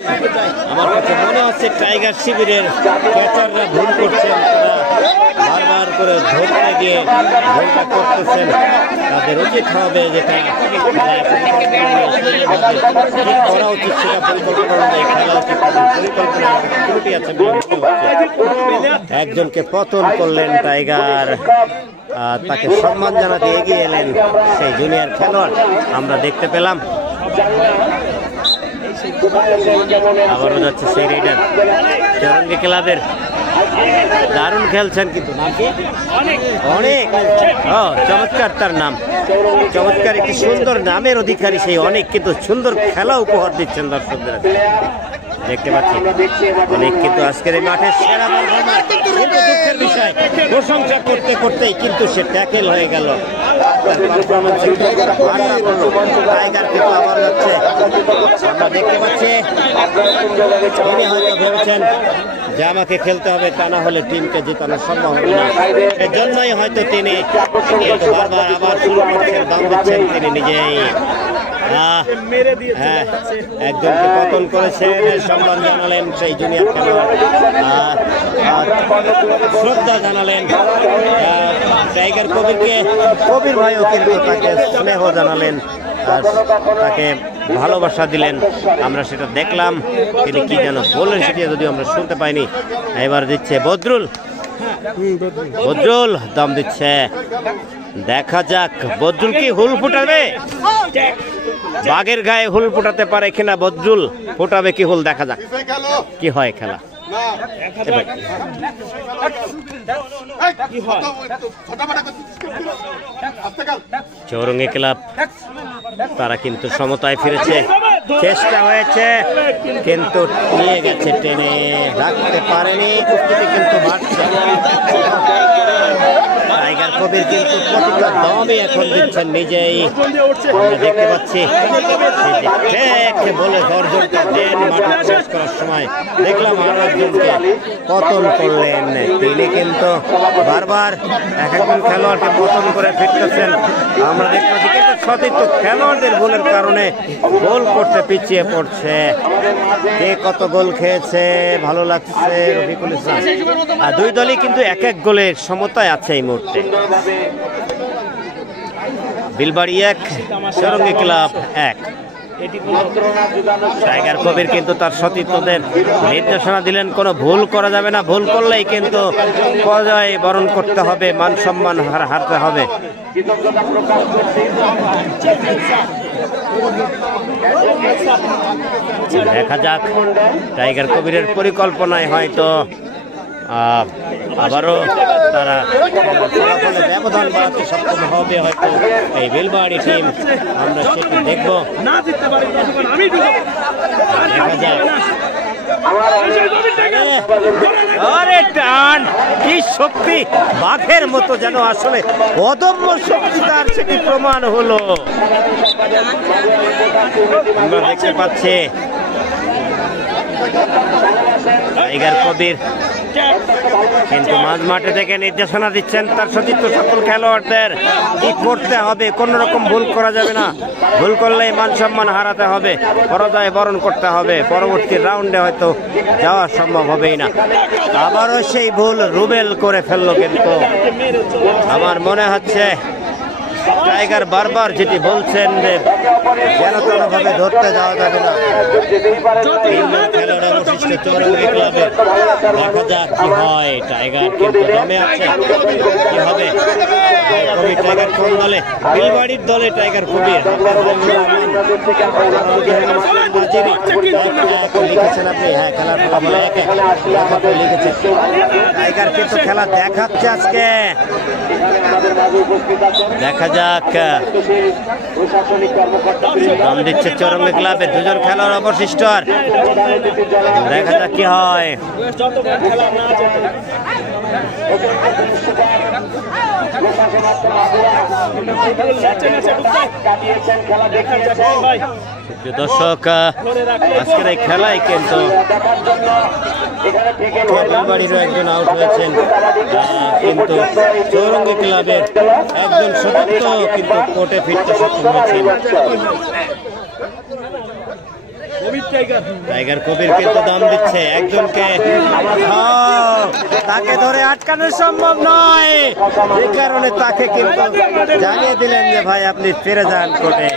আমার কাছে মনে হচ্ছে টাইগার শিবিরের ক্যাচাররা ভুল করছেন, তারা বারবার করে ধরতে গিয়ে ভুলটা করতেছেন। তাদের উচিত হবে যেটা করা উচিত সেটা পরিকল্পনা অনুযায়ী খেলা উচিত। পরিকল্পনা ত্রুটি আছে বলে মনে হচ্ছে। একজনকে পতন করলেন টাইগার, তাকে সম্মান জানাতে এগিয়ে এলেন সেই জুনিয়র খেলোয়াড় আমরা দেখতে পেলাম। আবারও যাচ্ছে সেই রাইডার চৌরঙ্গি ক্লাবের, দারুণ খেলছেন কিন্তু অনেক চমৎকার, তার নাম চমৎকার, একটি সুন্দর নামের অধিকারী সেই অনেক, কিন্তু সুন্দর খেলা উপহার দিচ্ছেন দর্শকদের দেখতে পাচ্ছি অনেক। কিন্তু আজকের এই মাঠের সেরা পারফরম্যান্স, কিন্তু দুঃখের বিষয় প্রশংসা করতে করতেই কিন্তু সে ট্যাকেল হয়ে গেল। টাইগার কিন্তু আবার যাচ্ছে, আমরা দেখতে পাচ্ছি তিনি হয়তো ভেবেছেন যে আমাকে খেলতে হবে, তা না হলে টিমকে জেতানো সম্ভব হবে না। এজন্যই হয়তো তিনি বারবার আবার শুরু করছেন, দাম দিচ্ছেন তিনি নিজেই। হ্যাঁ, একজনকে পতন করেছেন, সম্মান জানালেন সেই জুনিয়র খেলোয়াড়, শ্রদ্ধা জানালেন টাইগার কবিরকে। কবির ভাইও কিন্তু তাকে স্নেহ জানালেন, তাকে ভালোবাসা দিলেন, আমরা সেটা দেখলাম। তিনি কি যেন বললেন সেটি যদিও আমরা শুনতে পাইনি। এবার দিচ্ছে বদরুল, বদরুল দাম দিচ্ছে, দেখা যাক বদরুল কি হুল ফুটাবে, বাঘের গায়ে হুল ফুটাতে পারে কিনা বদরুল, ফুটাবে কি হুল, দেখা যাক কি হয় খেলা। চৌরঙ্গি ক্লাব তারা কিন্তু সমতায় ফিরেছে, চেষ্টা হয়েছে কিন্তু নিয়ে গেছে, টেনে রাখতে পারেনি, কুস্তিতে কিন্তু বাড়ছে। টাইগার কবির কিন্তু প্রতিটা দমই এখন দিচ্ছেন নিজেই, আমরা দেখতে পাচ্ছি বলে গর্জনটা দেন মাঠে প্রবেশ করার সময়। দেখলাম আরো একজনকে পতন করলেন, তিনি কিন্তু বারবার এক একজন খেলোয়াড়কে পতন করে ফিরতেছেন, আমরা দেখতে পাচ্ছি। কিন্তু সতীর্থ খেলোয়াড়দের গোলের কারণে গোল করতে পিছিয়ে পড়ছে। কে কত গোল খেয়েছে ভালো লাগছে রফিকুল ইসলাম। আর দুই দলই কিন্তু এক এক গোলের সমতায় আছে এই মুহূর্তে। বিলবাড়ি 1, চৌরঙ্গি ক্লাব 1। টাইগার কবির কিন্তু তার সতীর্থদের নির্দেশনা দিলেন কোনো ভুল করা যাবে না, ভুল করলেই কিন্তু পরাজয় বরণ করতে হবে, মান সম্মান হারতে হবে। দেখা যাক টাইগার কবিরের পরিকল্পনায় হয়তো আবারও তারা ফলাফলে ব্যবধান বাড়াতে সক্ষম হবে হয়তো এই বেলবাড়ি টিম, আমরা সেটা দেখবো। দেখা যাক টান, কি শক্তি, বাঘের মতো যেন আসলে অদম্য শক্তি তার, সেটি প্রমাণ হলো। আমরা দেখতে পাচ্ছি টাইগার কবির কিন্তু মাঝ মাঠে থেকে নির্দেশনা দিচ্ছেন তার সতীর্থ সকল খেলোয়াড়দের কি করতে হবে, কোন রকম ভুল করা যাবে না, ভুল করলেই মান সম্মান হারাতে হবে, পরাজয় বরণ করতে হবে, পরবর্তী রাউন্ডে হয়তো যাওয়া সম্ভব হবেই না। আবারও সেই ভুল রুবেল করে ফেললো, কিন্তু আমার মনে হচ্ছে টাইগার বারবার যেটি বলছেন যে যেন কোনোভাবে ধরতে যাওয়া যাবে না। খেলোয়াড় অবশিষ্ট চৌরঙ্গি ক্লাবে, দেখা যাক কি হয়। টাইগার কিন্তু দমে আছে, কি হবে কবির? টাইগার কোন দলে? বিলবাড়ির দলে টাইগার কবির। লিখেছেন আপনি? হ্যাঁ, খেলার ফলাফল লিখেছেন। টাইগার কিন্তু খেলা দেখাচ্ছে আজকে, দেখা যাক। দম দিচ্ছে চৌরঙ্গি ক্লাবে, দুজন খেলোয়াড় অবশিষ্ট, আর দেখা যাক কি হয়। দর্শক, আজকের এই খেলায় কিন্তু বেলবাড়িরও একজন আউট হয়েছেন, কিন্তু চৌরঙ্গি ক্লাবের একজন সতীর্থ কিন্তু কোর্টে ফিরতে সক্ষম হয়েছেন। টাইগার কবির কিন্তু দম দিচ্ছে একজনকে, তাকে ধরে আটকানো সম্ভব নয়, এই কারণে তাকে কিন্তু জানিয়ে দিলেন যে ভাই আপনি ফিরে যান কোর্টে।